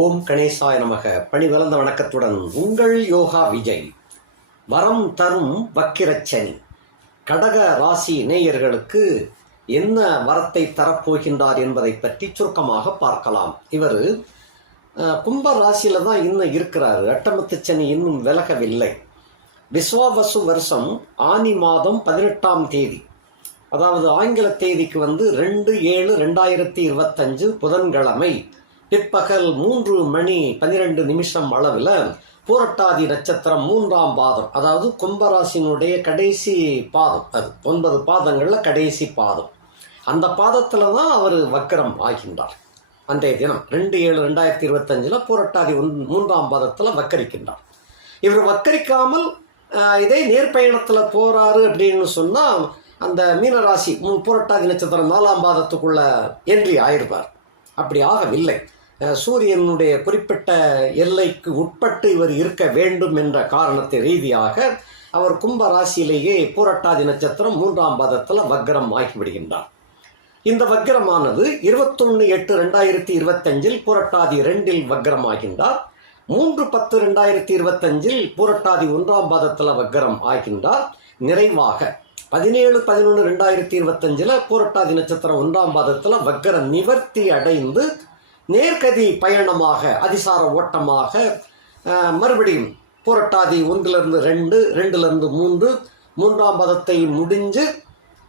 ஓம் கணேசாய நமக. பணிவளர்ந்த வணக்கத்துடன் உங்கள் யோகா விஜய். வரம் தரும் வக்கிரச்சனி. கடக ராசி நேயர்களுக்கு என்ன வரத்தை தரப்போகின்றார் என்பதை பற்றி சுருக்கமாக பார்க்கலாம். இவர் கும்ப ராசியில தான் இன்னும் இருக்கிறாரு. அட்டமத்து சனி இன்னும் விலகவில்லை. விஸ்வாவசு வருஷம் ஆனி மாதம் 18ஆம் தேதி, அதாவது ஆங்கில தேதிக்கு 2/7/2025 புதன்கிழமை பிற்பகல் 3:12 அளவில் பூரட்டாதி நட்சத்திரம் 3ஆம் பாதம், அதாவது கும்பராசினுடைய கடைசி பாதம், அது 9 பாதங்களில் கடைசி பாதம், அந்த பாதத்தில் தான் அவர் வக்கரம் ஆகின்றார். அன்றைய தினம் 2/7/2025 பூரட்டாதி 3ஆம் பாதத்தில் வக்கரிக்கின்றார். இவர் வக்கரிக்காமல் இதே நேர்பயணத்தில் போகிறாரு அப்படின்னு சொன்னால் அந்த மீனராசி பூரட்டாதி நட்சத்திரம் 4ஆம் பாதத்துக்குள்ள என்ட்ரி ஆயிருப்பார். அப்படி ஆகவில்லை. சூரியனுடைய குறிப்பிட்ட எல்லைக்கு உட்பட்டு இவர் இருக்க வேண்டும் என்ற காரணத்தை ரீதியாக அவர் கும்ப ராசியிலேயே பூரட்டாதி நட்சத்திரம் 3ஆம் பாதத்தில் வக்ரம் ஆகிவிடுகின்றார். இந்த வக்ரமானது 21/8/2025 பூரட்டாதி 2இல் வக்ரம் ஆகின்றார். 3/10/2025 பூரட்டாதி 1ஆம் பாதத்தில் வக்ரம் ஆகின்றார். நிறைவாக 17/11/2025 பூரட்டாதி நட்சத்திரம் 1ஆம் பாதத்தில் வக்ர நிவர்த்தி அடைந்து நேர்கதி பயணமாக அதிசார ஓட்டமாக மறுபடியும் பூரட்டாதி 1லிருந்து 2, 2லிருந்து 3, 3ஆம் பாதத்தை முடிஞ்சு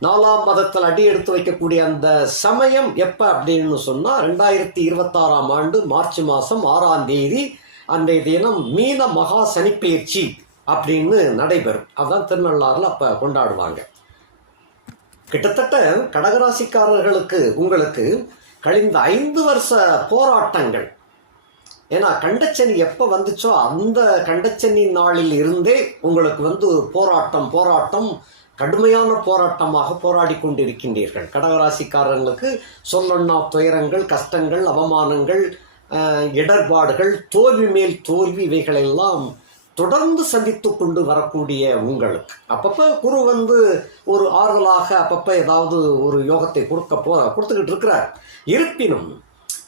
4ஆம் பாதத்தில் அடி எடுத்து வைக்கக்கூடிய அந்த சமயம் எப்போ அப்படின்னு சொன்னால் 2026ஆம் ஆண்டு மார்ச் மாதம் 6ஆம் தேதி அன்றைய தினம் மீன மகா சனிப்பெயர்ச்சி அப்படின்னு நடைபெறும். அதுதான் திருநள்ளாறில் அப்போ கொண்டாடுவாங்க. கிட்டத்தட்ட கடகராசிக்காரர்களுக்கு உங்களுக்கு கழிந்த 5 வருஷ போராட்டங்கள், ஏன்னா கண்டச்சனி எப்போ வந்துச்சோ அந்த கண்டச்சனி நாளில் இருந்தே உங்களுக்கு போராட்டம் கடுமையான போராட்டமாக போராடி கொண்டிருக்கின்றீர்கள். கடகராசிக்காரர்களுக்கு சொல்லொன்னா துயரங்கள், கஷ்டங்கள், அவமானங்கள், இடர்பாடுகள், தோல்வி மேல் தோல்வி, இவைகளெல்லாம் தொடர்ந்து சந்தித்து கொண்டு வரக்கூடிய உங்களுக்கு அப்பப்போ குரு ஒரு ஆறுதலாக அப்பப்போ ஏதாவது ஒரு யோகத்தை கொடுத்துக்கிட்டு இருக்கிறார். இருப்பினும்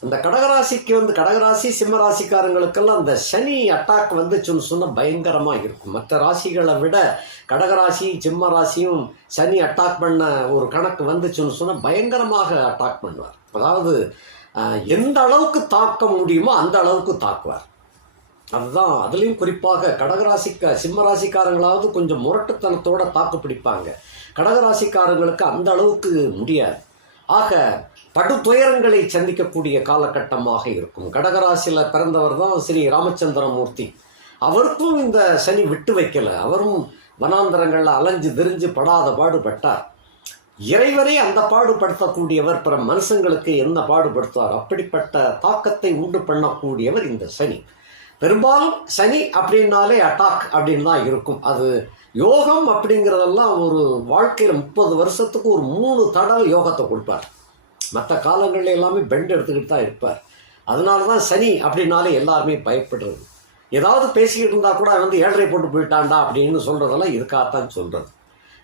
அந்த கடகராசிக்கு கடகராசி சிம்மராசிக்காரங்களுக்கெல்லாம் அந்த சனி அட்டாக் வந்துச்சுன்னு சொன்னால் பயங்கரமாக இருக்கும். மற்ற ராசிகளை விட கடகராசி சிம்மராசியும் சனி அட்டாக் பண்ண ஒரு கணக்கு வந்துச்சுன்னு சொன்னால் பயங்கரமாக அட்டாக் பண்ணுவார். அதாவது எந்த அளவுக்கு தாக்க முடியுமோ அந்த அளவுக்கு தாக்குவார். அதுதான் அதுலேயும் குறிப்பாக சிம்மராசிக்காரங்களாவது கொஞ்சம் முரட்டுத்தனத்தோட தாக்கு பிடிப்பாங்க. கடகராசிக்காரங்களுக்கு அந்த அளவுக்கு முடியாது. ஆக படு துயரங்களை சந்திக்கக்கூடிய காலகட்டமாக இருக்கும். கடகராசியில் பிறந்தவர் தான் ஸ்ரீ ராமச்சந்திரமூர்த்தி. அவருக்கும் இந்த சனி விட்டு வைக்கல. அவரும் வனாந்தரங்களில் அலைஞ்சு திரிஞ்சு படாத பாடுபட்டார். இறைவனை அந்த பாடுபடுத்தக்கூடியவர் பிற மனுஷங்களுக்கு என்ன பாடுபடுத்துவார், அப்படிப்பட்ட தாக்கத்தை உண்டு பண்ணக்கூடியவர் இந்த சனி. பெரும்பாலும் சனி அப்படின்னாலே அட்டாக் அப்படின்னு தான் இருக்கும். அது யோகம் அப்படிங்கிறதெல்லாம் ஒரு வாழ்க்கையில் 30 வருஷத்துக்கு ஒரு 3 தடவை யோகத்தை கொடுப்பார். மற்ற காலங்களில் எல்லாமே பெண்ட் எடுத்துக்கிட்டு தான் இருப்பார். அதனால தான் சனி அப்படின்னாலே எல்லாருமே பயப்படுறது. ஏதாவது பேசிக்கிட்டு இருந்தால் கூட 7.5 போட்டு போயிட்டான்டா அப்படின்னு சொல்கிறதெல்லாம் இதுக்காகத்தான் சொல்கிறது.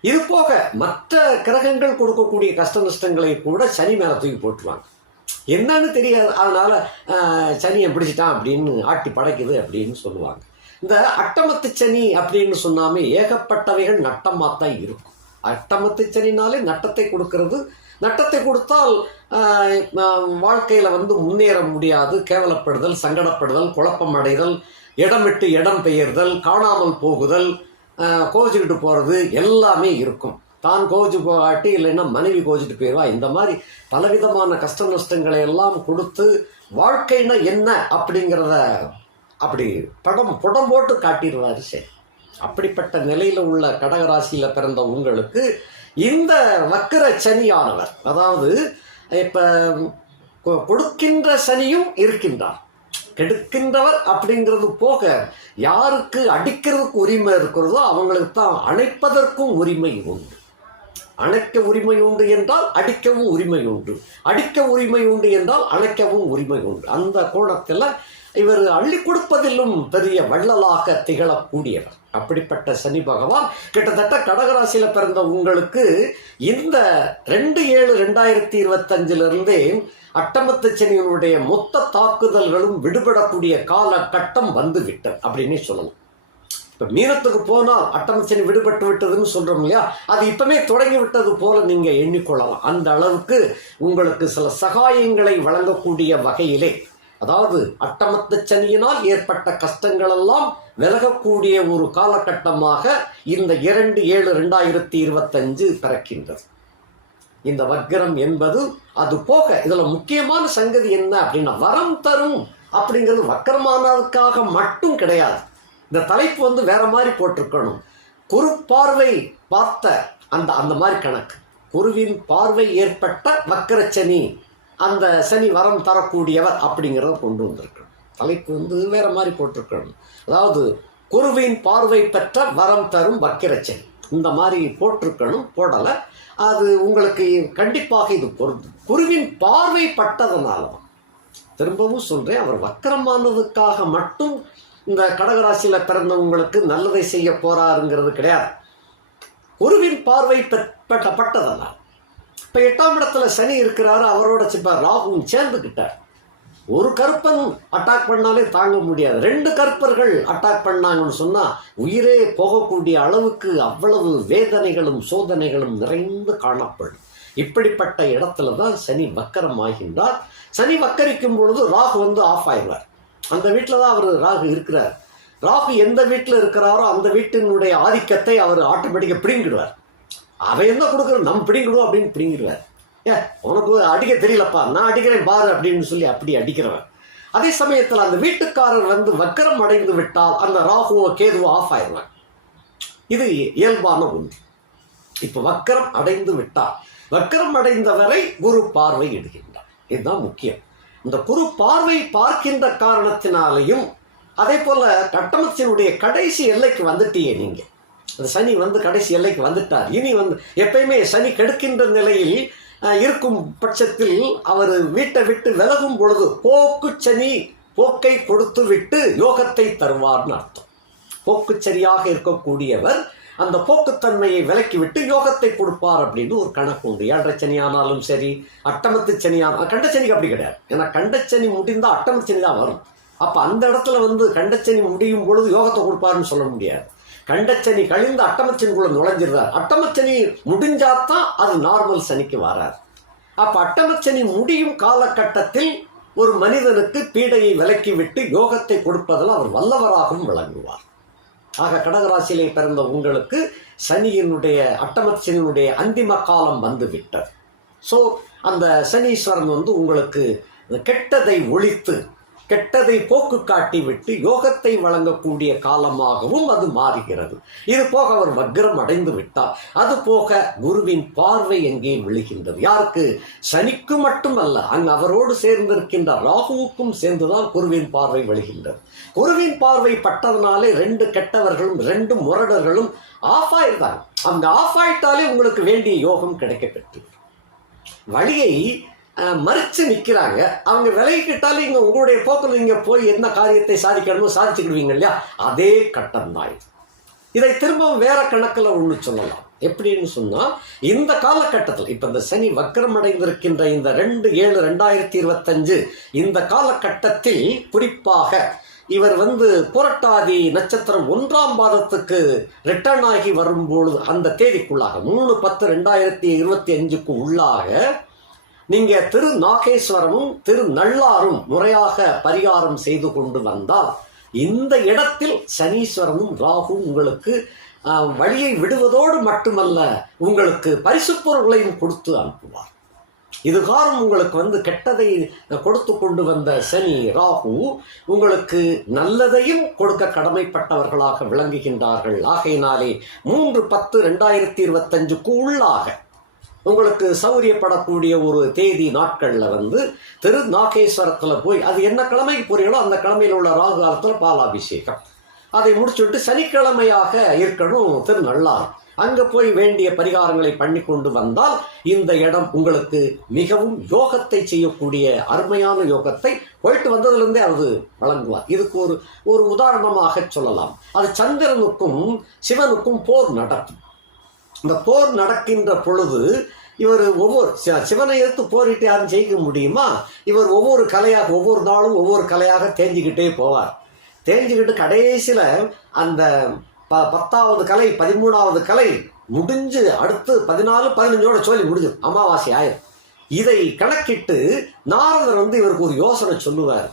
இது போக மற்ற கிரகங்கள் கொடுக்கக்கூடிய கஷ்ட நஷ்டங்களை கூட சனி மேலே தூக்கி போட்டுருவாங்க. என்னன்னு தெரியாது. அதனால் சனியை பிடிச்சிட்டான் அப்படின்னு ஆட்டி படைக்குது அப்படின்னு சொல்லுவாங்க. இந்த அட்டமத்து சனி அப்படின்னு சொன்னாமே ஏகப்பட்டவைகள் நட்டமாக தான் இருக்கும். அட்டமத்து சனினாலே நட்டத்தை கொடுக்கறது. நட்டத்தை கொடுத்தால் வாழ்க்கையில் முன்னேற முடியாது. கேவலப்படுதல், சங்கடப்படுதல், குழப்பம் அடைதல், இடம் விட்டு இடம் பெயர்தல், காணாமல் போகுதல், கோச்சிக்கிட்டு போகிறது எல்லாமே இருக்கும். தான் கோச்சு போகாட்டி இல்லைன்னா மனைவி கோச்சிட்டு போயிடுவா. இந்த மாதிரி பலவிதமான கஷ்ட நஷ்டங்களை எல்லாம் கொடுத்து வாழ்க்கைன்னா என்ன அப்படிங்கிறத அப்படி புடம் போட்டு காட்டிடுவார். சரி, அப்படிப்பட்ட நிலையில் உள்ள கடகராசியில் பிறந்த உங்களுக்கு இந்த வக்கர சனியானவர், அதாவது இப்போ கொடுக்கின்ற சனியும் இருக்கின்றார், கெடுக்கின்றவர் அப்படிங்கிறது போக யாருக்கு அடிக்கிறதுக்கு உரிமை இருக்கிறதோ அவங்களுக்கு தான் அணைப்பதற்கும் உரிமை உண்டு. அணைக்க உரிமை உண்டு என்றால் அடிக்கவும் உரிமை உண்டு, அடிக்க உரிமை உண்டு என்றால் அணைக்கவும் உரிமை உண்டு. அந்த கோணத்தில் இவர் அள்ளி கொடுப்பதிலும் பெரிய வள்ளலாக திகழக்கூடியவர். அப்படிப்பட்ட சனி பகவான் கிட்டத்தட்ட கடகராசியில் பிறந்த உங்களுக்கு இந்த 2/7/2025 அட்டமத்து சனியினுடைய மொத்த தாக்குதல்களும் விடுபடக்கூடிய காலகட்டம் வந்து விட்டது அப்படின்னு சொல்லலாம். இப்போ மீனத்துக்கு போனால் அட்டமத்து சனி விடுபட்டு விட்டதுன்னு சொல்கிறோம் இல்லையா, அது இப்பவுமே தொடங்கி விட்டது போல நீங்கள் எண்ணிக்கொள்ளலாம். அந்த அளவுக்கு உங்களுக்கு சில சகாயங்களை வழங்கக்கூடிய வகையிலே, அதாவது அட்டமத்து சனியினால் ஏற்பட்ட கஷ்டங்களெல்லாம் விலகக்கூடிய ஒரு காலகட்டமாக இந்த 2/7/2025 பிறக்கின்றது. இந்த வக்ரம் என்பது அது போக இதில் முக்கியமான சங்கதி என்ன அப்படின்னா, வரம் தரும் அப்படிங்கிறது வக்கரமானதுக்காக மட்டும் கிடையாது. இந்த தலைப்பு வந்து வேற மாதிரி போட்டிருக்கணும். குரு பார்வை பார்த்த அந்த மாதிரி கணக்கு, குருவின் பார்வை ஏற்பட்ட வக்கரச்சனி, அந்த சனி வரம் தரக்கூடியவர் அப்படிங்கிறத கொண்டு வந்திருக்கணும். தலைப்பு வந்து வேற மாதிரி போட்டிருக்கணும். அதாவது குருவின் பார்வை பெற்ற வரம் தரும் வக்கரச்சனி இந்த மாதிரி போட்டிருக்கணும். போடலை. அது உங்களுக்கு கண்டிப்பாக இது பொருந்தும். குருவின் பார்வை பட்டதனால தான், திரும்பவும் சொல்கிறேன், அவர் வக்கரமானதுக்காக மட்டும் இந்த கடகராசியில் பிறந்தவங்களுக்கு நல்லதை செய்ய போறாருங்கிறது கிடையாது. குருவின் பார்வை பட்டதனால். இப்போ 8ஆம் இடத்துல சனி இருக்கிறாரு, அவரோட ராகுவும் சேர்ந்துக்கிட்டார். ஒரு கருப்பன் அட்டாக் பண்ணாலே தாங்க முடியாது. 2 கருப்பர்கள் அட்டாக் பண்ணாங்கன்னு சொன்னால் உயிரே போகக்கூடிய அளவுக்கு அவ்வளவு வேதனைகளும் சோதனைகளும் நிறைந்து காணப்படும். இப்படிப்பட்ட இடத்துல தான் சனி வக்கரம் ஆகின்றார். சனி வக்கரிக்கும் பொழுது ராகு வந்து ஆஃப் ஆயிடுவார். அந்த வீட்டில் தான் அவர் ராகு இருக்கிறார். ராகு எந்த வீட்டில் இருக்கிறாரோ அந்த வீட்டினுடைய ஆதிக்கத்தை அவர் ஆட்டோமேட்டிக்காக பிடிங்கிடுவார். அவன் என்ன கொடுக்குறோம் நம்ம பிடிங்கிடுவோம் அப்படின்னு பிடிங்கிடுவார். உனக்கு அடிக்க தெரியலப்பா, நான் அடிக்கிறேன் பாரு அப்படின்னு சொல்லி அப்படி அடிக்கிறவன். அதே சமயத்தில் அந்த வீட்டுக்காரர் வந்து வக்கரம் அடைந்து விட்டால் அந்த ராகுவோ கேதுவோ ஆஃப் ஆயிடுவான். இது இயல்பான ஒன்று. இப்போ வக்கரம் அடைந்து விட்டால், வக்கரம் அடைந்தவரை குரு பார்வை இடுகின்றார். இதுதான் முக்கியம். இந்த குரு பார்வை பார்க்கின்ற காரணத்தினாலையும், அதே போல அட்டமத்தினுடைய கடைசி எல்லைக்கு வந்துட்டீங்க நீங்க. அந்த சனி வந்து கடைசி எல்லைக்கு வந்துட்டார். இனி வந்து எப்பயுமே சனி கெடுக்கின்ற நிலையில் இருக்கும் பட்சத்தில் அவர் வீட்டை விட்டு விலகும் பொழுது போக்கு சனி போக்கை கொடுத்து விட்டு யோகத்தை தருவார்னு அர்த்தம். போக்கு சரியாக இருக்கக்கூடியவர் அந்த போக்குத்தன்மையை விலக்கிவிட்டு யோகத்தை கொடுப்பார் அப்படின்னு ஒரு கணக்கு உண்டு. 7.5 சனி ஆனாலும் சரி, அட்டமத்து சனி கண்டச்சனிக்கு அப்படி கிடையாது. ஏன்னா கண்டச்சனி முடிந்தால் அட்டமத்து சனி தான் வரும். அப்போ அந்த இடத்துல வந்து கண்டச்சனி முடியும் பொழுது யோகத்தை கொடுப்பாருன்னு சொல்ல முடியாது. கண்டச்சனி கழிந்து அட்டமச்சனிக்குள்ள நுழைஞ்சிருந்தார். அட்டமச்சனி முடிஞ்சாதான் அது நார்மல் சனிக்கு வராது. அப்போ அட்டமச்சனி முடியும் காலகட்டத்தில் ஒரு மனிதனுக்கு பீடையை விலக்கிவிட்டு யோகத்தை கொடுப்பதில் அவர் வல்லவராகவும் விளங்குவார். ஆக கடகராசியிலே பிறந்த உங்களுக்கு சனியினுடைய அட்டமச்சனியினுடைய அந்திம காலம் வந்து விட்டது. ஸோ அந்த சனீஸ்வரன் வந்து உங்களுக்கு கெட்டதை ஒழித்து கெட்டதை போக்கு காட்டி விட்டு யோகத்தை வழங்கக்கூடிய காலமாகவும் அது மாறுகிறது. இது போக அவர் வக்ரம் அடைந்து விட்டார். அது போக குருவின் பார்வை எங்கே விழுகின்றது? யாருக்கு? சனிக்கு மட்டுமல்ல, அங்கு அவரோடு சேர்ந்திருக்கின்ற ராகுவுக்கும் சேர்ந்துதான் குருவின் பார்வை விழுகின்றது. குருவின் பார்வை பட்டதனாலே 2 கெட்டவர்களும் 2 முரடர்களும் ஆஃப் ஆயிட்டாங்க. அவங்க ஆஃப் ஆயிட்டாலே உங்களுக்கு வேண்டிய யோகம் கிடைக்க பெற்று வழியை மறித்து நிற்கிறாங்க. அவங்க விலகிக்கிட்டாலே இங்கே உங்களுடைய போக்கில் நீங்கள் போய் என்ன காரியத்தை சாதிக்கணுமோ சாதிச்சுக்கிடுவீங்க இல்லையா? அதே கட்டம் தான். இதை திரும்பவும் வேற கணக்கில் ஒன்று சொல்லலாம். எப்படின்னு சொன்னால், இந்த காலகட்டத்தில் இப்போ இந்த சனி வக்ரம் அடைந்திருக்கின்ற இந்த 2/7/2025 இந்த காலகட்டத்தில் குறிப்பாக இவர் வந்து புரட்டாதி நட்சத்திரம் 1ஆம் பாதத்துக்கு ரிட்டர்ன் ஆகி வரும்பொழுது அந்த தேதிக்குள்ளாக 3/10/2025க்கு உள்ளாக நீங்கள் திரு நாகேஸ்வரமும் திரு நள்ளாரும் முறையாக பரிகாரம் செய்து கொண்டு வந்தால் இந்த இடத்தில் சனீஸ்வரனும் ராகுவும் உங்களுக்கு வழியை விடுவதோடு மட்டுமல்ல, உங்களுக்கு பரிசு பொருள்களையும் கொடுத்து அனுப்புவார். இதுகாரம் உங்களுக்கு வந்து கெட்டதை கொடுத்து கொண்டு வந்த சனி ராகு உங்களுக்கு நல்லதையும் கொடுக்க கடமைப்பட்டவர்களாக விளங்குகின்றார்கள். ஆகையினாலே 3/10/2025க்கு உள்ளாக உங்களுக்கு சௌரியப்படக்கூடிய ஒரு தேதி நாட்களில் வந்து திரு நாகேஸ்வரத்தில் போய், அது என்ன கிழமைக்கு போறீங்களோ அந்த கிழமையில் உள்ள ராகு காலத்தில் பாலாபிஷேகம், அதை முடிச்சுவிட்டு சனிக்கிழமையாக இருக்கணும் திருநள்ளார், அங்கே போய் வேண்டிய பரிகாரங்களை பண்ணி கொண்டு வந்தால் இந்த இடம் உங்களுக்கு மிகவும் யோகத்தை செய்யக்கூடிய அருமையான யோகத்தை போயிட்டு வந்ததுலேருந்தே அது வழங்குவார். இதுக்கு ஒரு உதாரணமாக சொல்லலாம். அது சந்திரனுக்கும் சிவனுக்கும் போர் நடக்கும். இந்த போர் நடக்கின்ற பொழுது இவர் ஒவ்வொரு சிவனை எதிர்த்து போரிட்டு யாரும் ஜெயிக்க முடியுமா? இவர் ஒவ்வொரு கலையாக ஒவ்வொரு நாளும் ஒவ்வொரு கலையாக தேஞ்சிக்கிட்டே போவார். தேஞ்சிக்கிட்டு கடைசியில் அந்த 10வது கலை 13வது கலை முடிஞ்சு அடுத்து 14 15ஓட சொல்லி முடிஞ்சு அமாவாசை ஆயிரும். இதை கணக்கிட்டு நாரதர் இவருக்கு ஒரு யோசனை சொல்லுவார்.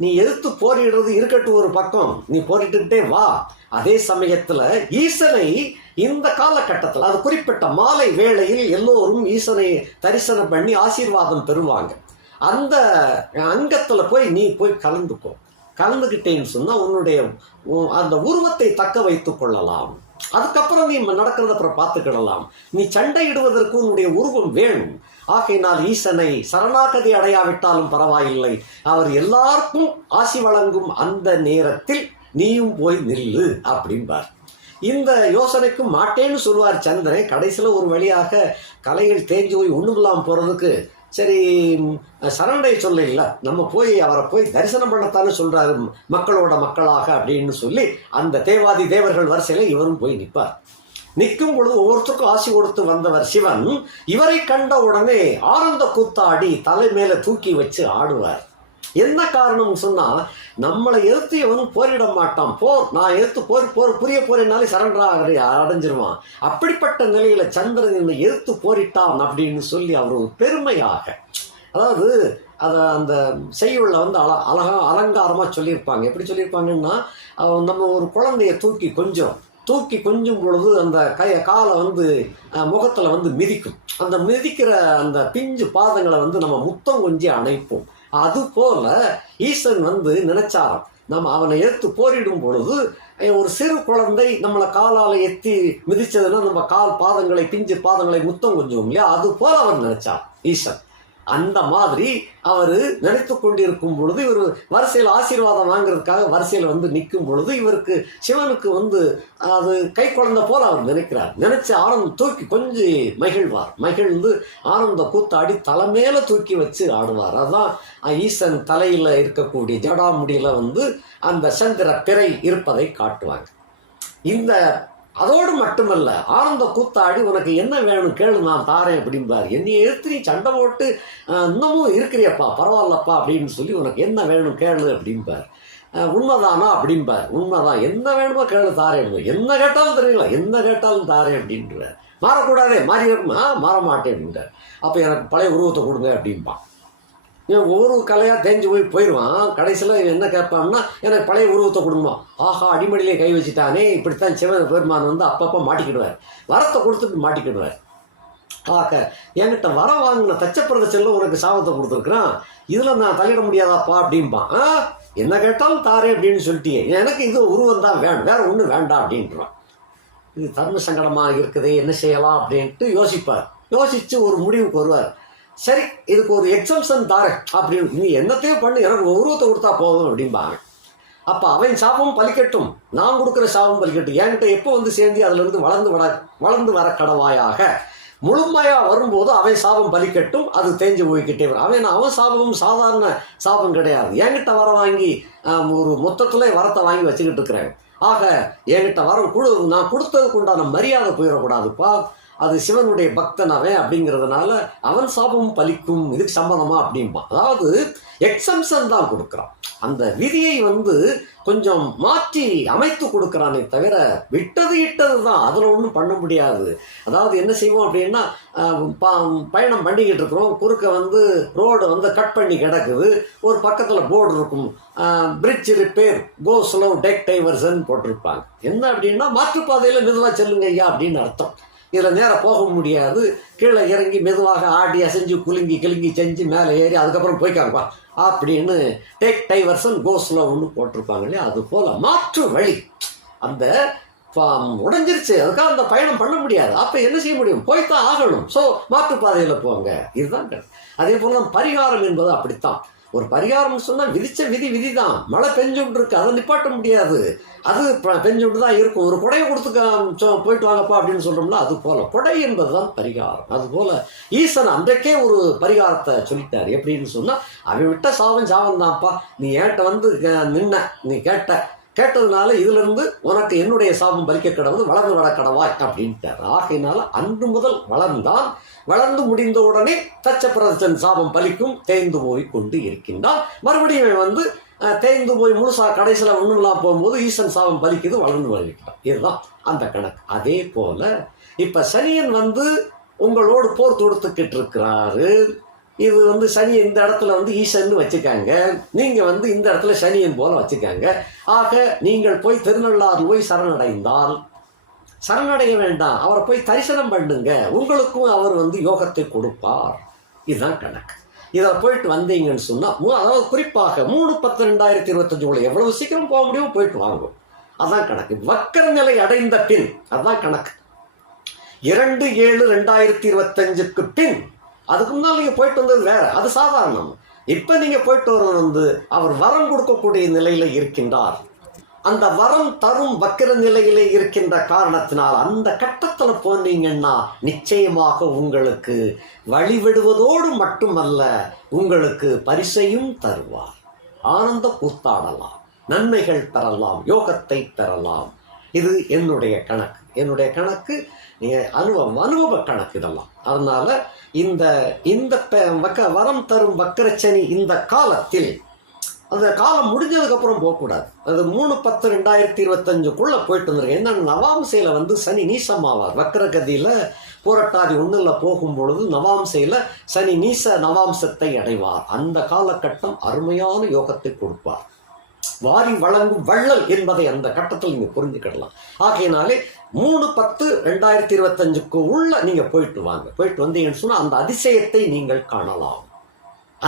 நீ எதிர்த்து போரிடுறது இருக்கட்டும் ஒரு பக்கம், நீ போரிட்டுக்கிட்டே வா. அதே சமயத்தில் ஈசனை இந்த காலகட்டத்தில் அது குறிப்பிட்ட மாலை வேளையில் எல்லோரும் ஈசனை தரிசனம் பண்ணி ஆசீர்வாதம் பெறுவாங்க. அந்த அங்கத்தில் நீ போய் கலந்துக்கோ. கலந்துக்கிட்டேன்னு சொன்னால் உன்னுடைய அந்த உருவத்தை தக்க வைத்து கொள்ளலாம். அதுக்கப்புறம் நீ நடக்கிறத அப்புறம் பார்த்துக்கிடலாம். நீ சண்டையிடுவதற்கு உன்னுடைய உருவம் வேணும். ஆகையினால் ஈசனை சரணாகதி அடையாவிட்டாலும் பரவாயில்லை, அவர் எல்லாருக்கும் ஆசி வழங்கும் அந்த நேரத்தில் நீயும் போய் நில்லு அப்படின்பார். இந்த யோசனைக்கும் மாட்டேன்னு சொல்லுவார் சந்திரன். கடைசியில் ஒரு வழியாக கலைகள் தேஞ்சு போய் ஒன்றுமில்லாமல் போகிறதுக்கு சரி சரணடை சொல்ல இல்லை, நம்ம போய் அவரை போய் தரிசனம் பண்ணத்தானே சொல்கிறாரு மக்களோட மக்களாக அப்படின்னு சொல்லி அந்த தேவாதி தேவர்கள் வரிசையில் இவரும் போய் நிற்பார். நிற்கும் பொழுது ஒவ்வொருத்தருக்கும் ஆசி கொடுத்து வந்தவர் சிவன் இவரை கண்ட உடனே ஆனந்த கூத்தாடி தலை மேலே தூக்கி வச்சு ஆடுவார். என்ன காரணம் சொன்னால், நம்மளை எதிர்த்து எவனும் போரிட மாட்டான். நான் எதிர்த்து புரிய போரினாலே சரண்டராக அடைஞ்சிருவான். அப்படிப்பட்ட நிலையில சந்திரன் என்னை எதிர்த்து போரிட்டான் அப்படின்னு சொல்லி அவர் ஒரு பெருமையாக, அதாவது அதை அந்த செய்யுள்ள அலங்காரமாக சொல்லியிருப்பாங்க. எப்படி சொல்லியிருப்பாங்கன்னா, நம்ம ஒரு குழந்தைய தூக்கி கொஞ்சம் பொழுது அந்த காலை முகத்தில் மிதிக்கும். அந்த மிதிக்கிற அந்த பிஞ்சு பாதங்களை நம்ம முத்தம் கொஞ்சி அணைப்போம். அதுபோல ஈசன் நினைச்சாராம், நம்ம அவனை எதிர்த்து போரிடும் பொழுது ஒரு சிறு குழந்தை நம்மளை காலால் எத்தி மிதிச்சதுன்னா நம்ம பாதங்களை பிஞ்சு பாதங்களை முத்தம் கொஞ்சம் இல்லையா, அது போல அவர் நினைச்சார் ஈசன். அந்த மாதிரி அவர் நினைத்து கொண்டிருக்கும் பொழுது இவர் வரிசையில் ஆசீர்வாதம் வாங்குறதுக்காக வரிசையில் நிற்கும் பொழுது இவருக்கு சிவனுக்கு அது கை குழந்தை போல அவர் நினைச்சு ஆனந்தம் தூக்கி கொஞ்சம் மகிழ்ந்து ஆனந்த கூத்தாடி தலைமையில தூக்கி வச்சு ஆடுவார். அதுதான் ஈசன் தலையில் இருக்கக்கூடிய ஜடாமுடியில் அந்த சந்திர பிறை இருப்பதை காட்டுவாங்க. இந்த அதோடு மட்டுமல்ல, ஆனந்த கூத்தாடி உனக்கு என்ன வேணும் கேளு, நான் தாரேன் அப்படிம்பார். என்னை எதிர்த்து நீ சண்டை போட்டு இன்னமும் இருக்கிறியப்பா, பரவாயில்லப்பா அப்படின்னு சொல்லி உனக்கு என்ன வேணும் கேளு அப்படிம்பார். உண்மைதானா அப்படிம்பார். உண்மைதான், என்ன வேணுமோ கேளு தாரேன், என்ன கேட்டாலும் தெரியல, என்ன கேட்டாலும் தாரேன் அப்படின்றார். மாறக்கூடாதே, மாற மாட்டேன் அப்படின்றார். அப்போ எனக்கு பழைய உருவத்தை கொடுங்க அப்படின்பான். ஒவ்வொரு கலையாக தேஞ்சு போயிடுவான். கடைசியில் என்ன கேட்பான்னா, எனக்கு பழைய உருவத்தை கொடுமா. ஆஹா, அடிமடியிலே கை வச்சுட்டானே, இப்படித்தான் சிவன் பெருமான் அப்பப்போ மாட்டிக்கிடுவார், வரத்தை கொடுத்துட்டு மாட்டிக்கிடுவார். ஆக என்கிட்ட வர வாங்கின தச்சப்பிரத செல்ல உனக்கு சாபத்தை கொடுத்துருக்குறான், இதில் நான் தலையிட முடியாதாப்பா அப்படின்பான். என்ன கேட்டாலும் தாரே அப்படின்னு சொல்லிட்டியே, எனக்கு இது உருவம் தான் வேணும், வேற ஒன்றும் வேண்டாம் அப்படின்றான். இது தர்ம சங்கடமாக இருக்குது, என்ன செய்யலாம் அப்படின்ட்டு யோசிப்பார். யோசித்து ஒரு முடிவுக்கு வருவார். சரி, இதுக்கு ஒரு எக்ஸம்ஷன் தாரேன் அப்படின்னு, நீ என்னத்தையும் பண்ணு, எனக்கு உருவத்தை கொடுத்தா போதும் அப்படிம்பாங்க. அப்போ அவன் சாபம் பலிக்கட்டும், நான் கொடுக்குற சாபம் பலிக்கட்டும், என்கிட்ட எப்போ சேர்ந்து அதுலேருந்து வளர்ந்து வர கடவாயாக முழுமையாக வரும்போது அவன் சாபம் பலிக்கட்டும், அது தேஞ்சு போய்கிட்டே வரும். அவன் சாபமும் சாதாரண சாபம் கிடையாது. என்கிட்ட வர வாங்கி ஒரு மொத்தத்தில் வரத்தை வாங்கி வச்சுக்கிட்டு இருக்கிறேன். ஆக என்கிட்ட வரம் நான் கொடுத்ததுக்கு உண்டான மரியாதை போயிடக்கூடாதுப்பா, அது சிவனுடைய பக்தன் அவன் அப்படிங்கிறதுனால அவன் சாபமும் பலிக்கும், இதுக்கு சம்மதமா அப்படின்பான். அதாவது எக்ஸம்ஷன் தான் கொடுக்குறான், அந்த விதியை கொஞ்சம் மாற்றி அமைத்து கொடுக்குறானே தவிர இட்டது தான், அதில் ஒன்றும் பண்ண முடியாது. அதாவது என்ன செய்வோம் அப்படின்னா, பயணம் பண்ணிக்கிட்டு இருக்கிறோம், குறுக்க ரோடு கட் பண்ணி கிடக்குது, ஒரு பக்கத்தில் போர்டு இருக்கும், bridge repair, go slow take diversion போட்டிருப்பாங்க. என்ன அப்படின்னா, மாற்றுப்பாதையில் மெதுவாக செல்லுங்க ஐயா அப்படின்னு அர்த்தம். இதில் நேராக போக முடியாது, கீழே இறங்கி மெதுவாக ஆடி அசைஞ்சு கிளுங்கி செஞ்சு மேலே ஏறி அதுக்கப்புறம் போய்க்காங்கப்பா அப்படின்னு டேக் டைவர்சன் கோஸ்ல ஒன்று போட்டிருப்பாங்க இல்லையா. அது போல் மாற்று வழி அந்த உடஞ்சிருச்சு, அதுக்காக அந்த பயணம் பண்ண முடியாது. அப்போ என்ன செய்ய முடியும், போய்த்தான் ஆகணும். ஸோ மாற்றுப்பாதையில் போங்க, இதுதான். அதே போல் தான் பரிகாரம் என்பது அப்படித்தான். ஒரு பரிகாரம் சொன்னால் விதிச்ச விதி தான். மழை பெஞ்சுட்டு இருக்கு, அதை நிப்பாட்ட முடியாது, அது பெஞ்சுட்டு தான் இருக்கும். ஒரு கொடையை கொடுத்து போயிட்டு வாங்கப்பா அப்படின்னு சொல்கிறோம்னா அது போல் கொடை என்பது தான் பரிகாரம். அதுபோல் ஈசன் அன்றைக்கே ஒரு பரிகாரத்தை சொல்லிட்டார். எப்படின்னு சொன்னால், அவன் விட்ட சாவம் தான்ப்பா, நீ ஏன்ட்ட நின்ன, நீ கேட்டதுனால இதிலிருந்து உனக்கு என்னுடைய சாபம் பலிக்க கடவுது, வளர்ந்து வர கடவாய் அப்படின்ட்டார். ஆகையினால அன்று முதல் வளர்ந்தான். வளர்ந்து முடிந்த உடனே தச்ச பிரதன் சாபம் பலிக்கும், தேய்ந்து போய் கொண்டு இருக்கின்றான். மறுபடியும் தேய்ந்து போய் முழுசா கடைசியில் ஒன்றுலாம் போகும்போது ஈசன் சாபம் பலிக்குது, வளர்ந்து வலிக்கிறான். இதுதான் அந்த கணக்கு. அதே போல இப்ப சனியன் உங்களோடு போர் தொடுத்துக்கிட்டு இருக்கிறாரு. இது சனி இந்த இடத்துல ஈசன் வச்சுக்காங்க, நீங்க இந்த இடத்துல சனியன் போல வச்சுக்காங்க. ஆக நீங்கள் போய் திருநள்ளாறு போய் சரணடைந்தால், சரணடைய வேண்டாம், அவரை போய் தரிசனம் பண்ணுங்க, உங்களுக்கும் அவர் யோகத்தை கொடுப்பார். இதுதான் கணக்கு. இதில் போயிட்டு வந்தீங்கன்னு சொன்னால், அதாவது குறிப்பாக 3/10/2025 எவ்வளவு சீக்கிரம் போக முடியுமோ போயிட்டு வாங்கும். அதான் கணக்கு. வக்கர நிலை அடைந்த பின் அதுதான் கணக்கு. 2/7/2025 பின், அதுக்கு முன்னால் நீங்கள் போயிட்டு வந்தது வேற, அது சாதாரணம். இப்போ நீங்கள் போயிட்டு வர அவர் வரம் கொடுக்கக்கூடிய நிலையில் இருக்கின்றார். அந்த வரம் தரும் வக்கிர நிலையிலே இருக்கின்ற காரணத்தினால் அந்த கட்டத்தில் போனீங்கன்னா நிச்சயமாக உங்களுக்கு வழிவிடுவதோடு மட்டுமல்ல, உங்களுக்கு பரிசையும் தருவார். ஆனந்த கூத்தாடலாம், நன்மைகள் பெறலாம், யோகத்தை பெறலாம். இது என்னுடைய கணக்கு. என்னுடைய கணக்கு அனுபவ கணக்கு இதெல்லாம். அதனால இந்த வரம் தரும் வக்கரச்சனி இந்த காலத்தில், அந்த காலம் முடிஞ்சதுக்கப்புறம் போகக்கூடாது. அது 3/10/2025 போயிட்டு வந்துருக்கு. என்னென்ன நவாம்சையில் சனி நீசமாவார். வக்கரகதியில் புரட்டாதி 1 போகும் பொழுது நவாம்சையில் சனி நீச நவாம்சத்தை அடைவார். அந்த காலகட்டம் அருமையான யோகத்தை கொடுப்பார். வாரி வழங்கும் வள்ளல் என்பதை அந்த கட்டத்தில் நீங்கள் புரிஞ்சுக்கிடலாம். ஆகையினாலே 3/10/2025 நீங்கள் போயிட்டு வாங்க. போயிட்டு வந்தீங்கன்னு சொன்னால் அந்த அதிசயத்தை நீங்கள் காணலாம்.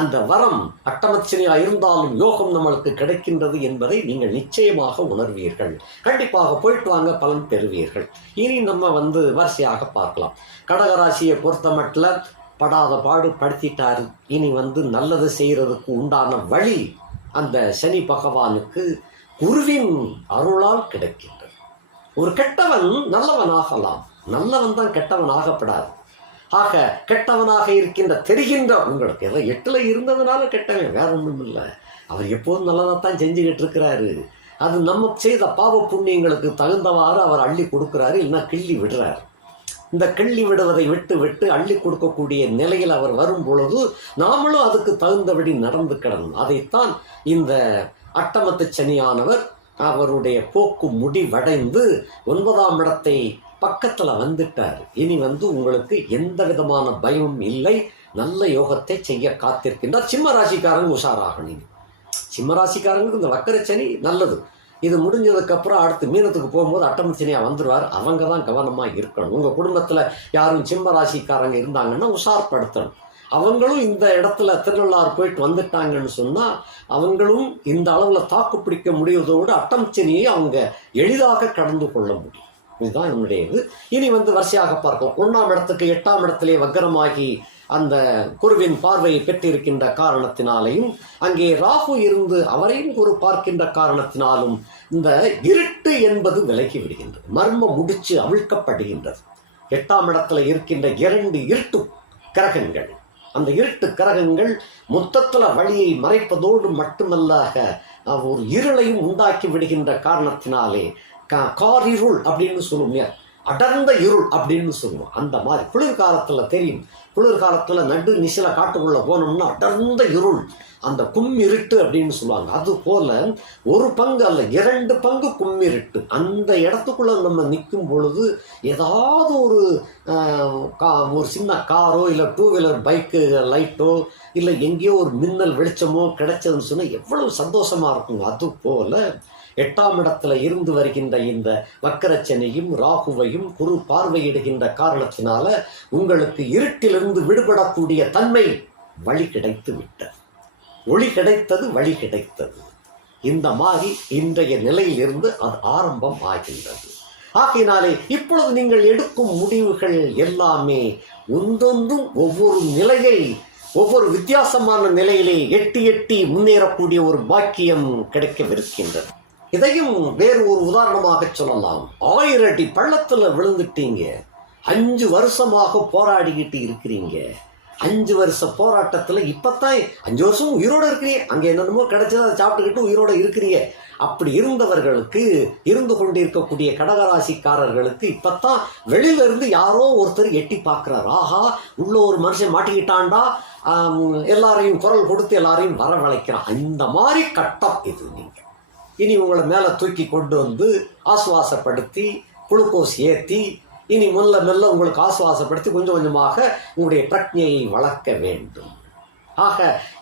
அந்த வரம் அட்டமச்சனியாக இருந்தாலும் யோகம் நம்மளுக்கு கிடைக்கின்றது என்பதை நீங்கள் நிச்சயமாக உணர்வீர்கள். கண்டிப்பாக போயிட்டு வாங்க, பலன் பெறுவீர்கள். இனி நம்ம வரிசையாக பார்க்கலாம். கடகராசியை பொறுத்த மட்டும் படாத பாடு படுத்திட்டாரு. இனி நல்லது செய்கிறதுக்கு உண்டான வழி அந்த சனி பகவானுக்கு குருவின் அருளால் கிடைக்கின்றது. ஒரு கெட்டவன் நல்லவன் ஆகலாம், நல்லவன் தான் கெட்டவன் ஆகப்படாது. ஆக கெட்டவனாக இருக்கின்ற தெரிகின்ற உங்களுக்கு ஏதோ 8ல் இருந்ததுனால கெட்டவன், வேற ஒன்றும் இல்லை. அவர் எப்போதும் நல்லதைத்தான் செஞ்சுக்கிட்டு இருக்கிறாரு. அது நம்ம செய்த பாவ புண்ணியங்களுக்கு தகுந்தவாறு அவர் அள்ளி கொடுக்குறாரு, இல்லைன்னா கிள்ளி விடுறாரு. இந்த கிள்ளி விடுவதை விட்டு விட்டு அள்ளி கொடுக்கக்கூடிய நிலையில் அவர் வரும் பொழுது நாமளும் அதுக்கு தகுந்தபடி நடந்து கிடணும். அதைத்தான் இந்த அட்டமத்து சனியானவர் அவருடைய போக்கு முடிவடைந்து 9ஆம் இடத்தை பக்கத்தில் வந்துட்டார். இனி உங்களுக்கு எந்த விதமான பயமும் இல்லை, நல்ல யோகத்தை செய்ய காத்திருக்கின்றார். சிம்ம ராசிக்காரங்க உஷாராகணும். சிம்ம ராசிக்காரங்களுக்கு இந்த வக்கரச்சனி நல்லது. இது முடிஞ்சதுக்கப்புறம் அடுத்து மீனத்துக்கு போகும்போது அட்டமச்சனியாக வந்துடுவார். அவங்க தான் கவனமாக இருக்கணும். உங்கள் குடும்பத்தில் யாரும் சிம்ம ராசிக்காரங்க இருந்தாங்கன்னா உஷார்படுத்தணும். அவங்களும் இந்த இடத்துல திருநள்ளாறு போயிட்டு வந்துட்டாங்கன்னு சொன்னால் அவங்களும் இந்த அளவில் தாக்கு பிடிக்க முடிவதோடு அட்டமச்சனியை அவங்க எளிதாக கடந்து கொள்ள முடியும். இதுதான் என்னுடைய இது. இனி வரிசையாக பார்க்கலாம். 1ஆம் இடத்துக்கு 8ஆம் இடத்திலே வக்கரமாகி அந்த குருவின் பார்வையை பெற்றிருக்கின்ற காரணத்தினாலேயும் அங்கே ராகு இருந்து அவரையும் குரு பார்க்கின்ற காரணத்தினாலும் இந்த இருட்டு என்பது விலகி விடுகின்றது. மர்ம முடிச்சு அவிழ்க்கப்படுகின்றது. 8ஆம் இடத்துல இருக்கின்ற 2 இருட்டு கிரகங்கள், அந்த இருட்டு கிரகங்கள் மொத்தத்தில் வழியை மறைப்பதோடு மட்டுமல்லாக ஒரு இருளையும் உண்டாக்கி விடுகின்ற காரணத்தினாலே காரிருள் அப்படின்னு சொல்லுவோம், அடர்ந்த இருள் அப்படின்னு சொல்லுவோம். அந்த மாதிரி குளிர்காலத்தில் தெரியும். குளிர்காலத்தில் நடு நிசில காட்டுக்குள்ளே போனோம்னா அடர்ந்த இருள், அந்த கும்மிருட்டு அப்படின்னு சொல்லுவாங்க. அதுபோல் ஒரு பங்கு அல்ல 2 பங்கு கும்மிருட்டு. அந்த இடத்துக்குள்ளே நம்ம நிற்கும் பொழுது ஏதாவது ஒரு சின்ன காரோ இல்லை 2 வீலர் பைக்கு லைட்டோ இல்லை எங்கேயோ ஒரு மின்னல் வெளிச்சமோ கிடைச்சதுன்னு சொன்னால் எவ்வளவு சந்தோஷமாக இருக்கும். அதுபோல் 8ஆம் இடத்துல இருந்து வருகின்ற இந்த வக்கரச்சனையும் ராகுவையும் குரு பார்வையிடுகின்ற காரணத்தினால உங்களுக்கு இருட்டிலிருந்து விடுபடக்கூடிய தன்மை வழி கிடைத்து விட்டது. ஒளி கிடைத்தது, வழி கிடைத்தது. இந்த மாதிரி இன்றைய நிலையிலிருந்து அது ஆரம்பம் ஆகின்றது. ஆகையினாலே இப்பொழுது நீங்கள் எடுக்கும் முடிவுகள் எல்லாமே ஒன்றொன்றும் ஒவ்வொரு நிலையை, ஒவ்வொரு வித்தியாசமான நிலையிலே எட்டி முன்னேறக்கூடிய ஒரு பாக்கியம் கிடைக்கவிருக்கின்றது. இதையும் வேறு ஒரு உதாரணமாக சொல்லலாம். 1000 அடி பள்ளத்தில் விழுந்துட்டீங்க, 5 வருஷமாக போராடிக்கிட்டு இருக்கிறீங்க. 5 வருஷ போராட்டத்தில் இப்போத்தான் 5 வருஷம் உயிரோடு இருக்கிறீங்க. அங்கே என்னென்னமோ கிடைச்சதை அதை சாப்பிட்டுக்கிட்டு உயிரோடு இருக்கிறீங்க. அப்படி இருந்தவர்களுக்கு, இருந்து கொண்டிருக்கக்கூடிய கடகராசிக்காரர்களுக்கு இப்பத்தான் வெளியில இருந்து யாரோ ஒருத்தர் எட்டி பார்க்கிறார். ஆஹா, உள்ள ஒரு மனுஷன் மாட்டிக்கிட்டான்டா, எல்லாரையும் குரல் கொடுத்து எல்லாரையும் வரவழைக்கிறான். இந்த மாதிரி கட்டம் இது. நீங்க இனி உங்களை மேலே தூக்கி கொண்டு வந்து ஆசுவாசப்படுத்தி குளுக்கோஸ் ஏற்றி இனி மெல்ல மெல்ல உங்களுக்கு ஆசுவாசப்படுத்தி கொஞ்சம் கொஞ்சமாக உங்களுடைய பிரக்ஞையை வளர்க்க வேண்டும். ஆக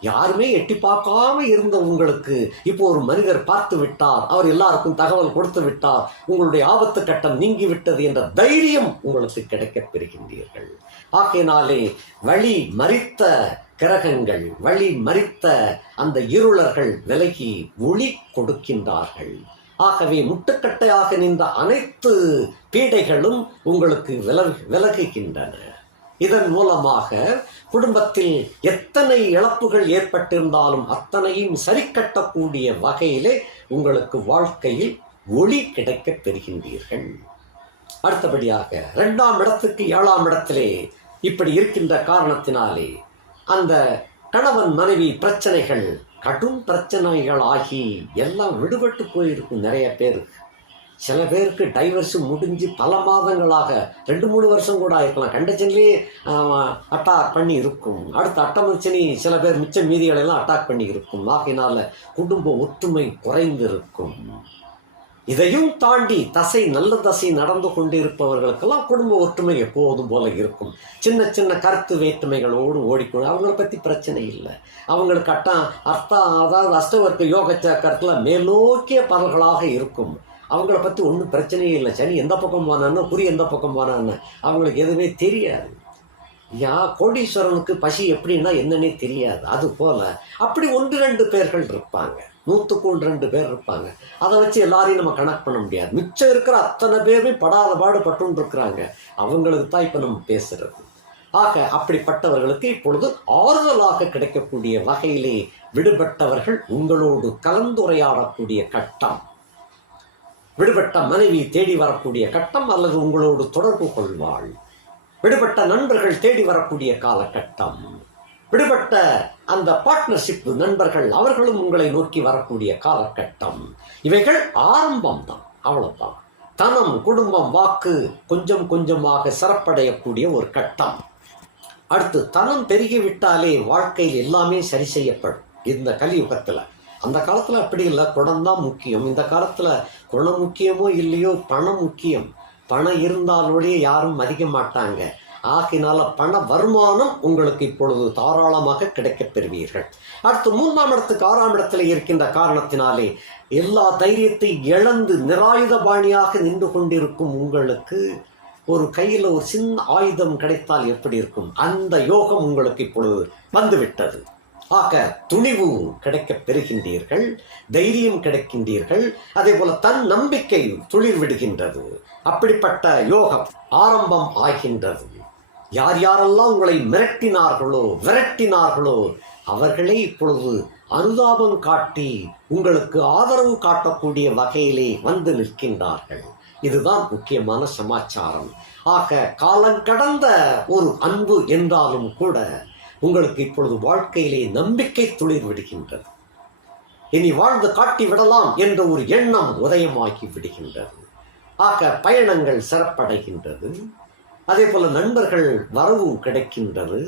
யாருமே எட்டி பார்க்காம இருந்த உங்களுக்கு இப்போ ஒரு மனிதர் பார்த்து விட்டார், அவர் எல்லாருக்கும் தகவல் கொடுத்து விட்டார், உங்களுடைய ஆபத்து கட்டம் நீங்கிவிட்டது என்ற தைரியம் உங்களுக்கு கிடைக்கப் பெறுகின்றீர்கள். ஆகையினாலே வழி மறித்த கிரகங்கள், வழி மறித்த அந்த இருளர்கள் விலகி ஒளி கொடுக்கின்றார்கள். ஆகவே முட்டுக்கட்டையாக நின்ற அனைத்து பீடைகளும் உங்களுக்கு விலகுகின்றன. இதன் மூலமாக குடும்பத்தில் எத்தனை இழப்புகள் ஏற்பட்டிருந்தாலும் அத்தனையும் சரி கட்டக்கூடிய வகையிலே உங்களுக்கு வாழ்க்கையில் ஒளி கிடைக்கப் பெறுகின்றீர்கள். அடுத்தபடியாக 2ஆம் இடத்துக்கு 7ஆம் இடத்திலே இப்படி இருக்கின்ற காரணத்தினாலே அந்த கணவன் மனைவி பிரச்சனைகள் கடும் பிரச்சனைகள் ஆகி எல்லாம் விடுபட்டு போயிருக்கும். நிறைய பேருக்கு, சில பேருக்கு டைவர்ஸு முடிஞ்சு பல மாதங்களாக 2-3 வருஷம் கூட ஆயிருக்கலாம். கண்டச்சன்லேயே அட்டாக் பண்ணி இருக்கும். அடுத்த அட்டமச்சனி சில பேர் மிச்ச மீதிகளெல்லாம் அட்டாக் பண்ணி இருக்கும். ஆகையினால குடும்ப ஒற்றுமை குறைந்து இருக்கும். இதையும் தாண்டி நல்ல தசை நடந்து கொண்டிருப்பவர்களுக்கெல்லாம் குடும்ப ஒற்றுமை எப்போதும் போல இருக்கும். சின்ன சின்ன கருத்து வேற்றுமைகளோடு ஓடிக்கொண்டு அவங்கள பற்றி பிரச்சனை இல்லை. அவங்களுக்கு அதாவது அஷ்டவர்க்க யோக சக்கரத்தில் மேலோக்கிய பலன்களாக இருக்கும். அவங்கள பற்றி ஒன்றும் பிரச்சனையே இல்லை. சனி எந்த பக்கம் போனான்னு, குறி எந்த பக்கம் போனான்னு அவங்களுக்கு எதுவுமே தெரியாது. கோடீஸ்வரனுக்கு பசி எப்படின்னா என்னன்னே தெரியாது. அது போல அப்படி 1-2 பேர்கள் இருப்பாங்க, 100-2 பேர் இருப்பாங்க. அதை வச்சு எல்லாரையும் நம்ம கனெக்ட் பண்ண முடியாது. மிச்சம் இருக்கிற அத்தனை பேருமே படாத பாடுபட்டு இருக்கிறாங்க. அவங்களுக்கு தான் இப்போ நம்ம பேசுறது. ஆக அப்படிப்பட்டவர்களுக்கு இப்பொழுது ஆறுதலாக கிடைக்கக்கூடிய வகையிலே விடுபட்டவர்கள் உங்களோடு கலந்துரையாடக்கூடிய கட்டம், விடுபட்ட மனைவி தேடி வரக்கூடிய கட்டம், அல்லது உங்களோடு தொடர்பு கொள்வாள், விடுபட்ட நண்பர்கள் தேடி வரக்கூடிய காலகட்டம், விடுபட்ட அந்த பார்ட்னர்ஷிப் நண்பர்கள் அவர்களும் உங்களை நோக்கி வரக்கூடிய காலகட்டம். இவைகள் ஆரம்பம் தான், அவ்வளவுதான். தனம், குடும்பம், வாக்கு கொஞ்சம் கொஞ்சமாக சிறப்படையக்கூடிய ஒரு கட்டம். அடுத்து தனம் பெருகிவிட்டாலே வாழ்க்கையில் எல்லாமே சரி செய்யப்படும். இந்த கலியுகத்தில், அந்த காலத்தில் அப்படி இல்லை, குணம் தான் முக்கியம். இந்த காலத்தில் குணம் முக்கியமோ இல்லையோ பணம் முக்கியம். பணம் இருந்தாலோடய யாரும் மதிக்க மாட்டாங்க. ஆகினால பண வருமானம் உங்களுக்கு இப்பொழுது தாராளமாக கிடைக்கப் பெறுவீர்கள். அடுத்து 3ஆம் இடத்துக்கு 6ஆம் இடத்துல இருக்கின்ற காரணத்தினாலே எல்லா தைரியத்தை இழந்து நிராயுதபாணியாக நின்று கொண்டிருக்கும் உங்களுக்கு ஒரு கையில் ஒரு சின்ன ஆயுதம் கிடைத்தால் எப்படி இருக்கும்? அந்த யோகம் உங்களுக்கு இப்பொழுது வந்துவிட்டது. ஆக துணிவு கிடைக்கப் பெறுகின்றீர்கள், தைரியம் கிடைக்கின்றீர்கள். அதே போல தன் நம்பிக்கை துளிர் விடுகின்றது. அப்படிப்பட்ட யோகம் ஆரம்பம் ஆகின்றது. யார் யாரெல்லாம் உங்களை விரட்டினார்களோ அவர்களே இப்பொழுது அனுதாபம் காட்டி உங்களுக்கு ஆதரவு காட்டக்கூடிய வகையிலே வந்து நிற்கின்றார்கள். இதுதான் முக்கியமான சமாச்சாரம். ஆக காலங்கடந்த ஒரு அன்பு என்றாலும் கூட உங்களுக்கு இப்பொழுது வாழ்க்கையிலே நம்பிக்கை துளிர் விடுகின்றது. இனி வாழ்ந்து காட்டி விடலாம் என்ற ஒரு எண்ணம் உதயமாகி விடுகின்றது. ஆக பயணங்கள் சிறப்படைகின்றது. அதே போல நண்பர்கள் வரவும் கிடைக்கின்றது.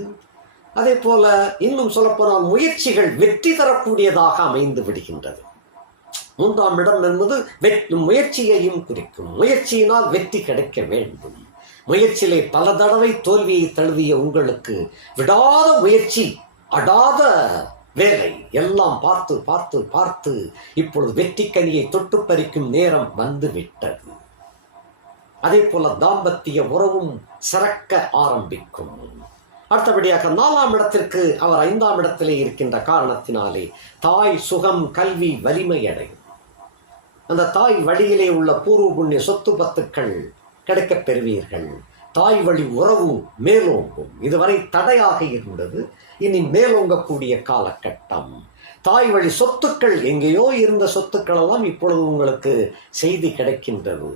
அதே போல இன்னும் சொல்லப்போனால் முயற்சிகள் வெற்றி தரக்கூடியதாக அமைந்து விடுகின்றது. 3ஆம் இடம் என்பது முயற்சியையும் குறிக்கும். முயற்சியினால் வெற்றி கிடைக்க வேண்டும். முயற்சியிலே பல தடவை தோல்வியை தழுவிய உங்களுக்கு விடாத முயற்சி, அடாத வேலை எல்லாம் பார்த்து பார்த்து பார்த்து இப்பொழுது வெற்றி கனியை தொட்டு பறிக்கும் நேரம் வந்து விட்டது. அதே போல தாம்பத்திய உறவும் சிறக்க ஆரம்பிக்கும். அடுத்தபடியாக 4ஆம் இடத்திற்கு அவர் 5ஆம் இடத்திலே இருக்கின்ற காரணத்தினாலே தாய் சுகம், கல்வி, வலிமை அடையும். அந்த தாய் வழியிலே உள்ள பூர்வ புண்ணிய சொத்து பத்துக்கள் கிடைக்கப் பெறுவீர்கள். தாய் வழி உறவு மேலோங்கும். இதுவரை தடையாக இருந்தது, இனி மேலோங்கக்கூடிய காலகட்டம். தாய் வழி சொத்துக்கள், எங்கேயோ இருந்த சொத்துக்கள் எல்லாம் இப்பொழுது உங்களுக்கு செய்தி கிடைக்கின்றது.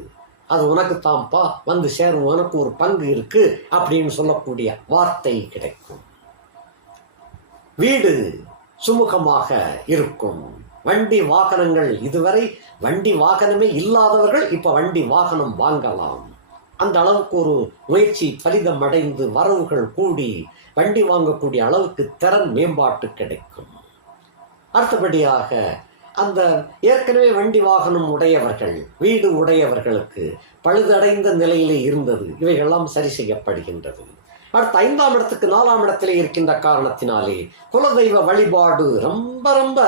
அது உனக்குத்தான்ப்பா வந்து சேரும், உனக்கு ஒரு பங்கு இருக்கு அப்படின்னு சொல்லக்கூடிய வார்த்தை கிடைக்கும். வீடு சுமூகமாக இருக்கும். வண்டி வாகனங்கள், இதுவரை வண்டி வாகனமே இல்லாதவர்கள் இப்ப வண்டி வாகனம் வாங்கலாம். அந்த அளவுக்கு ஒரு முயற்சி பலிதம் அடைந்து வரவுகள் கூடி வண்டி வாங்கக்கூடிய அளவுக்கு திறன் மேம்பாட்டு கிடைக்கும். அடுத்தபடியாக அந்த ஏற்கனவே வண்டி வாகனம் உடையவர்கள், வீடு உடையவர்களுக்கு பழுதடைந்த நிலையிலே இருந்தது, இவைகளெல்லாம் சரி செய்யப்படுகின்றது. அடுத்த 5ஆம் இடத்துக்கு 4ஆம் இடத்திலே இருக்கின்ற காரணத்தினாலே குலதெய்வ வழிபாடு ரொம்ப ரொம்ப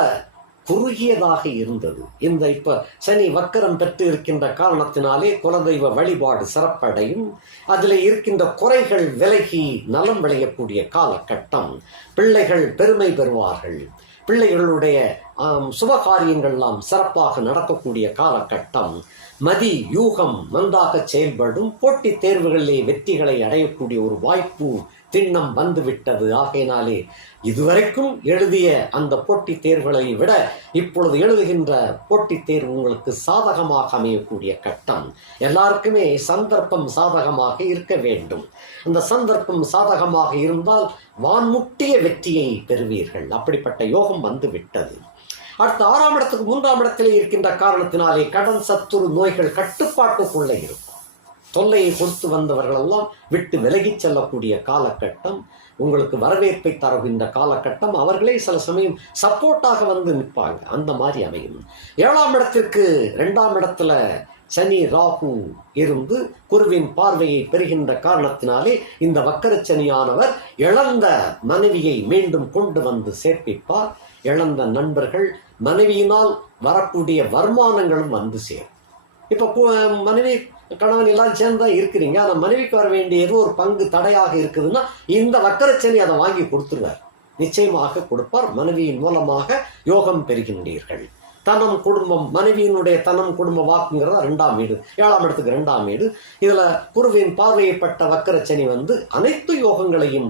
குறுகியதாக இருந்தது. இந்த இப்ப சனி வக்கரம் பெற்று இருக்கின்ற காரணத்தினாலே குலதெய்வ வழிபாடு சிறப்படையும். அதில் இருக்கின்ற குறைகள் விலகி நலம் விளையக்கூடிய காலகட்டம். பிள்ளைகள் பெருமை பெறுவார்கள். பிள்ளைகளுடைய சுபகாரியங்கள்லாம் சிறப்பாக நடக்கக்கூடிய காலகட்டம். மதி யூகம் நன்றாக செயல்படும். போட்டித் தேர்வுகளிலே வெற்றிகளை அடையக்கூடிய ஒரு வாய்ப்பு திண்ணம் வந்துவிட்டது. ஆகையினாலே இதுவரைக்கும் எழுதிய அந்த போட்டித் தேர்வுகளை விட இப்பொழுது எழுதுகின்ற போட்டித் தேர்வு உங்களுக்கு சாதகமாக அமையக்கூடிய கட்டம். எல்லாருக்குமே சந்தர்ப்பம் சாதகமாக இருக்க வேண்டும். அந்த சந்தர்ப்பம் சாதகமாக இருந்தால் வான்முட்டிய வெற்றியை பெறுவீர்கள். அப்படிப்பட்ட யோகம் வந்துவிட்டது. அடுத்த 6ஆம் இடத்துக்கு 3ஆம் இடத்திலே இருக்கின்ற காரணத்தினாலே கடன் சத்துரு நோய்கள் கட்டுப்பாட்டுக்குள்ளே இருக்கும். தொல்லையை கொடுத்து வந்தவர்கள் எல்லாம் விட்டு விலகிச் செல்லக்கூடிய காலகட்டம். உங்களுக்கு வரவேற்பை தருகின்ற காலகட்டம். அவர்களே சில சமயம் சப்போர்ட்டாக வந்து நிற்பாங்க. அந்த மாதிரி அமையும். 7ஆம் இடத்திற்கு 2ஆம் இடத்துல சனி ராகு இருந்து குருவின் பார்வையை பெறுகின்ற காரணத்தினாலே இந்த வக்கரச்சனியானவர் இழந்த மனைவியை மீண்டும் கொண்டு வந்து சேர்ப்பிப்பார். இழந்த நண்பர்கள், மனைவியினால் வரக்கூடிய வருமானங்களும் வந்து சேரும். இப்போ மனைவி கணவன் எல்லாரும் சேர்ந்து தான் இருக்கிறீங்க. ஆனால் மனைவிக்கு வர வேண்டிய ஏதோ ஒரு பங்கு தடையாக இருக்குதுன்னா இந்த வக்கரச்சனி அதை வாங்கி கொடுத்துருவார். நிச்சயமாக கொடுப்பார். மனைவியின் மூலமாக யோகம் பெறுகின்றீர்கள். தனம் குடும்பம், மனைவியினுடைய தனம் குடும்ப வாக்குங்கிறதா 2ஆம் வீடு. 7ஆம் இடத்துக்கு 2ஆம் வீடு. இதுல குருவின் பார்வையப்பட்ட வக்கரச்சனி வந்து அனைத்து யோகங்களையும்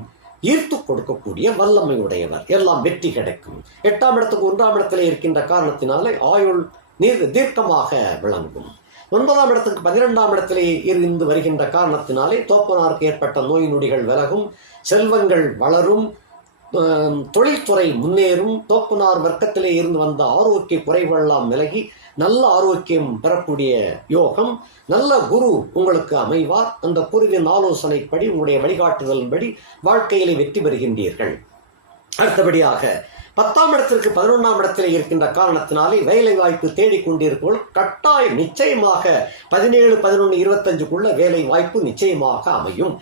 ஈர்த்து கொடுக்கக்கூடிய வல்லமை உடையவர். எல்லாம் வெற்றி கிடைக்கும். 8ஆம் இடத்துக்கு 1ஆம் இடத்துல இருக்கின்ற காரணத்தினாலே ஆயுள் தீர்க்கமாக விளங்கும். 9ஆம் இடத்துக்கு 12ஆம் இடத்திலே இருந்து வருகின்ற காரணத்தினாலே தோப்பனாருக்கு ஏற்பட்ட நோய் நொடிகள் விலகும். செல்வங்கள் வளரும். தொழில்துறை முன்னேறும். தோப்பனார் வர்க்கத்திலே இருந்து வந்த ஆரோக்கிய குறைவெல்லாம் விலகி நல்ல ஆரோக்கியம் பெறக்கூடிய யோகம். நல்ல குரு உங்களுக்கு அமைவார். அந்த குருவின் ஆலோசனைப்படி, உங்களுடைய வழிகாட்டுதலின்படி வாழ்க்கையிலே வெற்றி பெறுகின்றீர்கள். அடுத்தபடியாக 10ஆம் இடத்திற்கு 11ஆம் இடத்திலே இருக்கின்ற காரணத்தினாலே வேலை வாய்ப்பு தேடிக்கொண்டிருப்பவர்கள் கட்டாயம் நிச்சயமாக 17, 11, 25க்குள்ள வேலை வாய்ப்பு நிச்சயமாக அமையும்.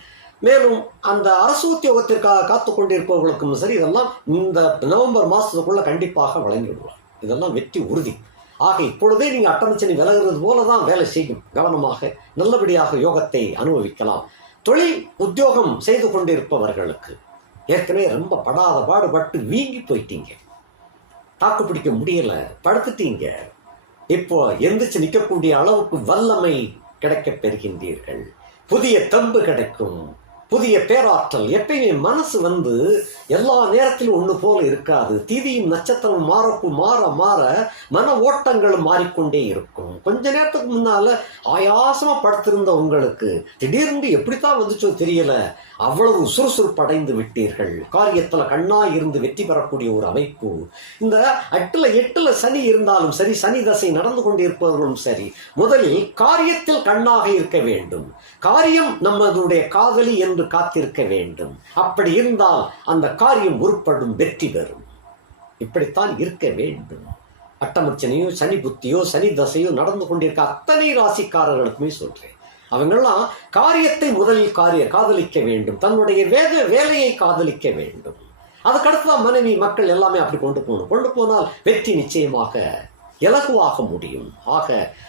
மேலும் அந்த அரசு உத்தியோகத்திற்காக காத்து கொண்டிருப்பவர்களுக்கும் சரி, இதெல்லாம் இந்த நவம்பர் மாதத்துக்குள்ள கண்டிப்பாக வழங்கி விடுவார். இதெல்லாம் வெற்றி உறுதி. ஆக இப்பொழுதே நீங்கள் அட்டமச்சனி விலகிறது போல தான் வேலை செய்யும். கவனமாக நல்லபடியாக யோகத்தை அனுபவிக்கலாம். தொழில் உத்தியோகம் செய்து கொண்டிருப்பவர்களுக்கு ஏற்கனவே ரொம்ப படாத பாடுபட்டு வீங்கி போயிட்டீங்க. தாக்கு பிடிக்க முடியல, படுத்துட்டீங்க. இப்போ எந்திரிச்சு நிற்கக்கூடிய அளவுக்கு வல்லமை கிடைக்க பெறுகின்றீர்கள். புதிய தெம்பு கிடைக்கும். புதிய பேராற்றல். எப்பயுமே மனசு வந்து எல்லா நேரத்திலும் ஒன்று போல இருக்காது. திதியும் நட்சத்திரம் மாற மாற மன ஓட்டங்களும் மாறிக்கொண்டே இருக்கும். கொஞ்ச நேரத்துக்கு முன்னால ஆயாசமா படுத்திருந்த உங்களுக்கு திடீர்னு எப்படித்தான் வந்துச்சோ தெரியல, அவ்வளவு சுறுசுறுப்பு அடைந்து விட்டீர்கள். காரியத்துல கண்ணாய் இருந்து வெற்றி பெறக்கூடிய ஒரு அமைப்பு. இந்த 8ல் சனி இருந்தாலும் சரி, சனி தசை நடந்து கொண்டிருப்பவர்களும் சரி, முதலில் காரியத்தில் கண்ணாக இருக்க வேண்டும். காரியம் நம்மளுடைய காதலி என்று காத்திருக்க வேண்டும். அப்படி இருந்தால் அந்த காரியம் உருப்படும், வெற்றி பெறும். இப்படித்தான் இருக்க வேண்டும். அட்டமச்சனையோ சனி புத்தியோ சனி தசையோ நடந்து கொண்டிருக்க அத்தனை ராசிக்காரர்களுக்குமே சொல்றேன். அவங்கெல்லாம் காரியத்தை முதலில் காதலிக்க வேண்டும். தன்னுடைய வேலையை காதலிக்க வேண்டும். அதுக்கடுத்துதான் மனைவி மக்கள் எல்லாமே அப்படி கொண்டு போனால் வெற்றி நிச்சயமாக இலகுவாக முடியும். ஆக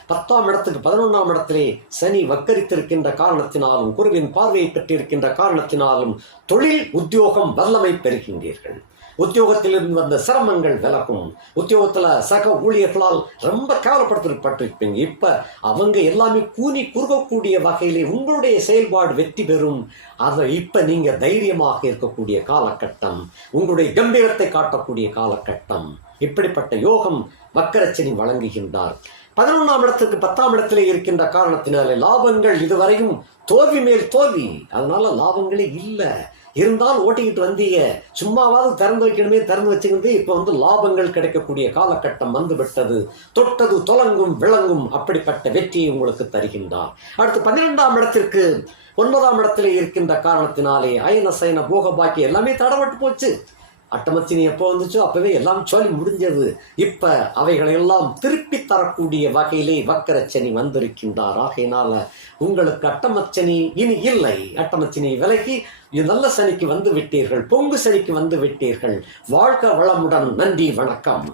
10ஆம் இடத்துக்கு 11ஆம் இடத்திலே சனி வக்கரித்திருக்கின்ற காரணத்தினாலும் குருவின் பார்வையை பெற்றிருக்கின்ற காரணத்தினாலும் தொழில் உத்தியோகம் வல்லமை பெறுகின்றீர்கள். உத்தியோகத்திலிருந்து வந்த சிரமங்கள் விலகும். உத்தியோகத்தில் சக ஊழியர்களால் ரொம்ப கேவலப்படுத்தப்பட்டிருப்பீங்க. இப்போ அவங்க எல்லாமே கூனி குறுகக்கூடிய வகையிலே உங்களுடைய செயல்பாடு வெற்றி பெறும். அதை இப்போ நீங்கள் தைரியமாக இருக்கக்கூடிய காலகட்டம், உங்களுடைய கம்பீரத்தை காட்டக்கூடிய காலகட்டம். இப்படிப்பட்ட யோகம் வக்கரச்சனி வழங்குகின்றார். 11ஆம் இடத்துக்கு 10ஆம் இடத்திலே இருக்கின்ற காரணத்தினாலே லாபங்கள் இதுவரையும் தோல்வி மேல் தோல்வி. அதனால லாபங்களே இல்லை. இருந்தால் ஓட்டிக்கிட்டு வந்தீங்க, சும்மாவாவது திறந்து வைக்கணுமே, திறந்து வச்சுக்கிட்டு இப்போ லாபங்கள் கிடைக்கக்கூடிய காலகட்டம் வந்து விட்டது. தொட்டது தொலங்கும் விளங்கும், அப்படிப்பட்ட வெற்றியை உங்களுக்கு தருகின்றார். அடுத்து 12ஆம் இடத்திற்கு 9ஆம் இடத்திலே இருக்கின்ற காரணத்தினாலே அயன சயன போக பாக்கி எல்லாமே தடப்பட்டு போச்சு. அட்டமச்சினி எப்போ வந்துச்சோ அப்பவே எல்லாம் சொல்லி முடிஞ்சது. இப்ப அவைகளெல்லாம் திருப்பி தரக்கூடிய வகையிலே வக்கரச்சனி வந்திருக்கின்றார். ஆகையினால உங்களுக்கு அட்டமச்சனி இனி இல்லை. அட்டமச்சனி விலகி நல்ல சனிக்கு வந்து விட்டீர்கள், பொங்கு சனிக்கு வந்து விட்டீர்கள். வாழ்க வளமுடன். நன்றி, வணக்கம்.